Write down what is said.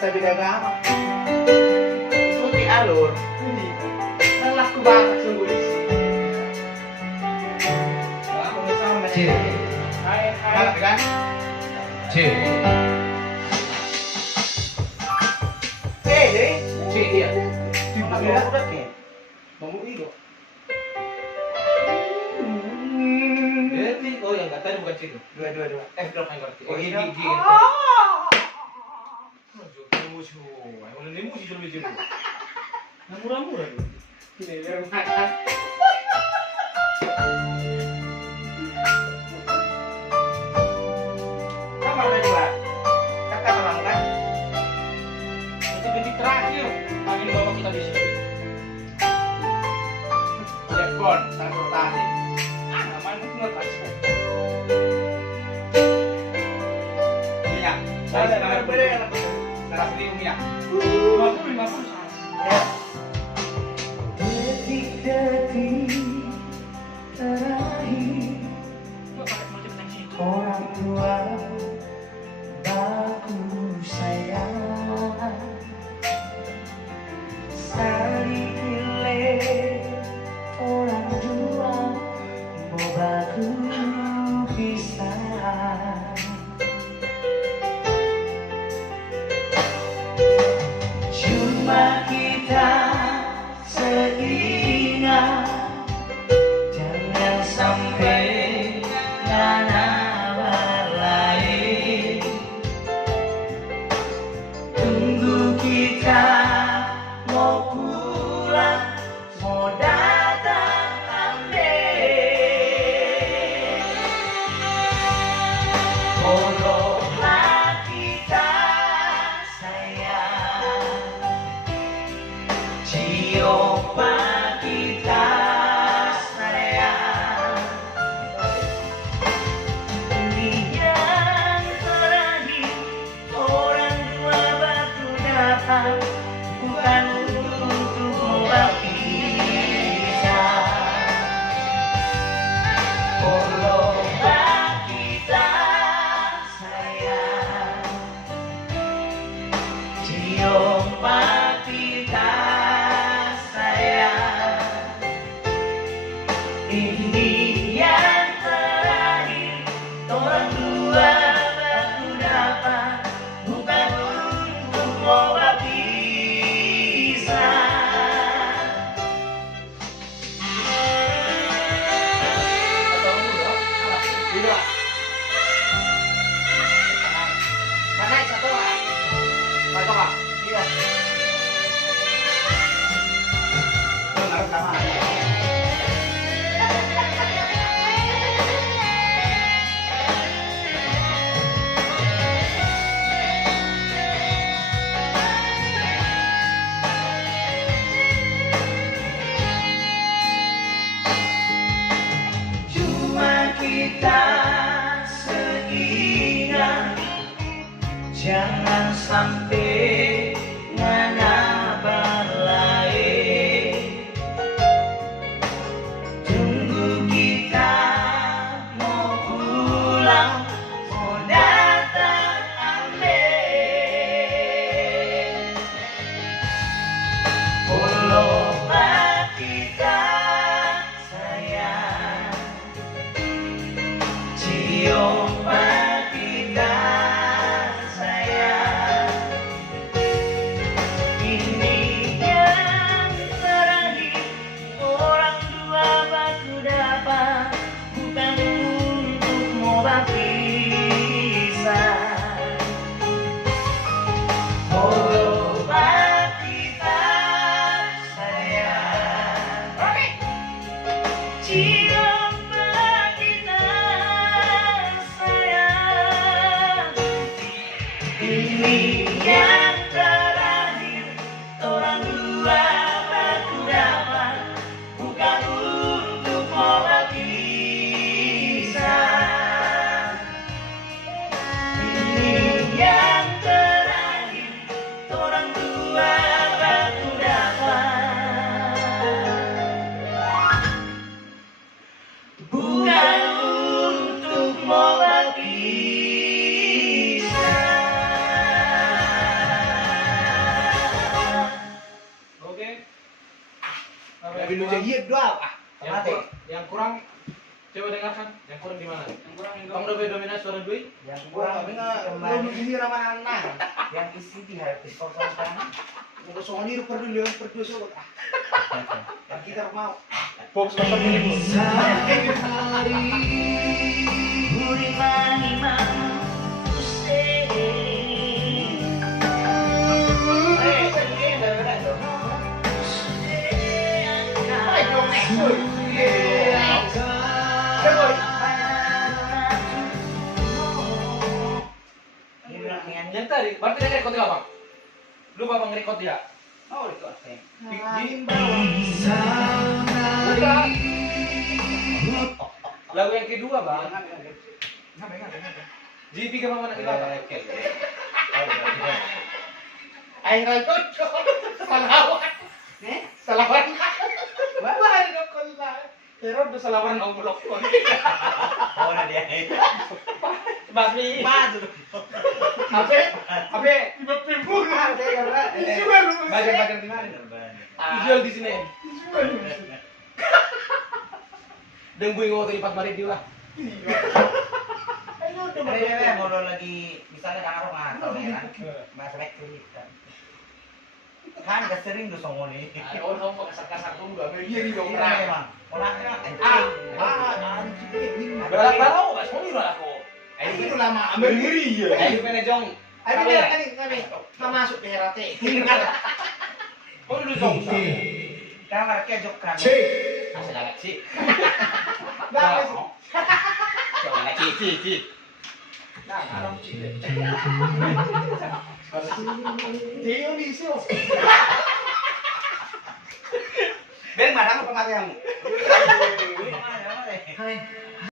kita beda agama. Ikuti alur. Kan laku banget sungguh di sini. Aku misalnya hai kan? C. Deh. C iya. Mana dia udah ke? Ngomong itu. Berarti oh yang enggak tadi bukan C itu. Dua. F drop yang ngerti. Oh G. G. Musuh. Ayo ini musuh dulu dulu. Murah-murah. Ini biar makan. Sama lagi lah. Kakak terang kan? Detik terakhir angin bawa kita di sini. Jackpot transportasi. Namanya nggak tahu. Minyak. Ada yang beda yang laku. 100.000 minyak. 50. Ya. Detik-detik terakhir orang tua baku sayang saling pilih orang tua mau baku pisah. Cuma kita seingat, jangan sampai nana lain. Tunggu kita mau pulang, mau datang ambil. Tolonglah kita sayang, coba kita sayang. Ini yang terakhir orang tua baku datang, bukan untuk berpisah. Tolonglah kita sayang, coba kita sayang. Ini yang terakhir orang dua baku dapat, bukan untuk mau berpisah. Dua. Kanan satu lah. Satu lah. Iya. Benar sama. Cuma kita seingat, jangan sampai ngana berlain. Tunggu kita mau pulang, mau datang ambil. Tolonglah kita sayang, coba kita sayang. Ini yang terakhir orang dua baku dapat, bukan untuk mau berpisah. Tolonglah kita sayang, coba kita sayang. Ini yang terakhir orang dua baku dapat, bukan untuk mau berpisah. Ini yang terakhir orang dua baku dapat, bukan untuk mau berpisah. Tapi lu jadi dua ah. Yang kurang coba dengarkan. Yang kurang di mana? Yang kurang yang Kamu udah dominasi suara Dwi? yang Gua kurang tapi isi enggak kembali lu ini ramah anak. yang isi di hati kosong. Untuk soalnya lu perlu lu berdua so. Yang kita mau. Box pasar ini Bu. Buri mani Yang tadi, berarti dia rekod ya bang? Lu bang rekod dia? Oh, itu apa? Udah. Lagu yang kedua bang. JP ke mana kita? Ayo rekod. Salawan. Salawan. Bawa hari dokon lah. Hero udah salawan om blok kon. Oh, nah dia. Babi. Maju. Abe tiba-tiba ada karena Bagian di mana? Dijual di sini. Dan gue ngomong tadi pas mari dia lah. Ayo udah Ada mau lagi misalnya karo ngatau ya kan. Mas rek cerita. Kan kesering tuh songo nih. Oh, kamu kasar-kasar tuh enggak Iya di dong. Memang. Orangnya Balak balau, enggak semua nih aku. Itu lama ambil diri ya. Ayo pengen jong. Ayo dia kami masuk ke RT. Oh, dulu jong. kamar kejok kan. Asal agak sih. Enggak Coba lagi sih. Nah, alam cile. Dia di sini. Ben madang apa mati kamu? Hai.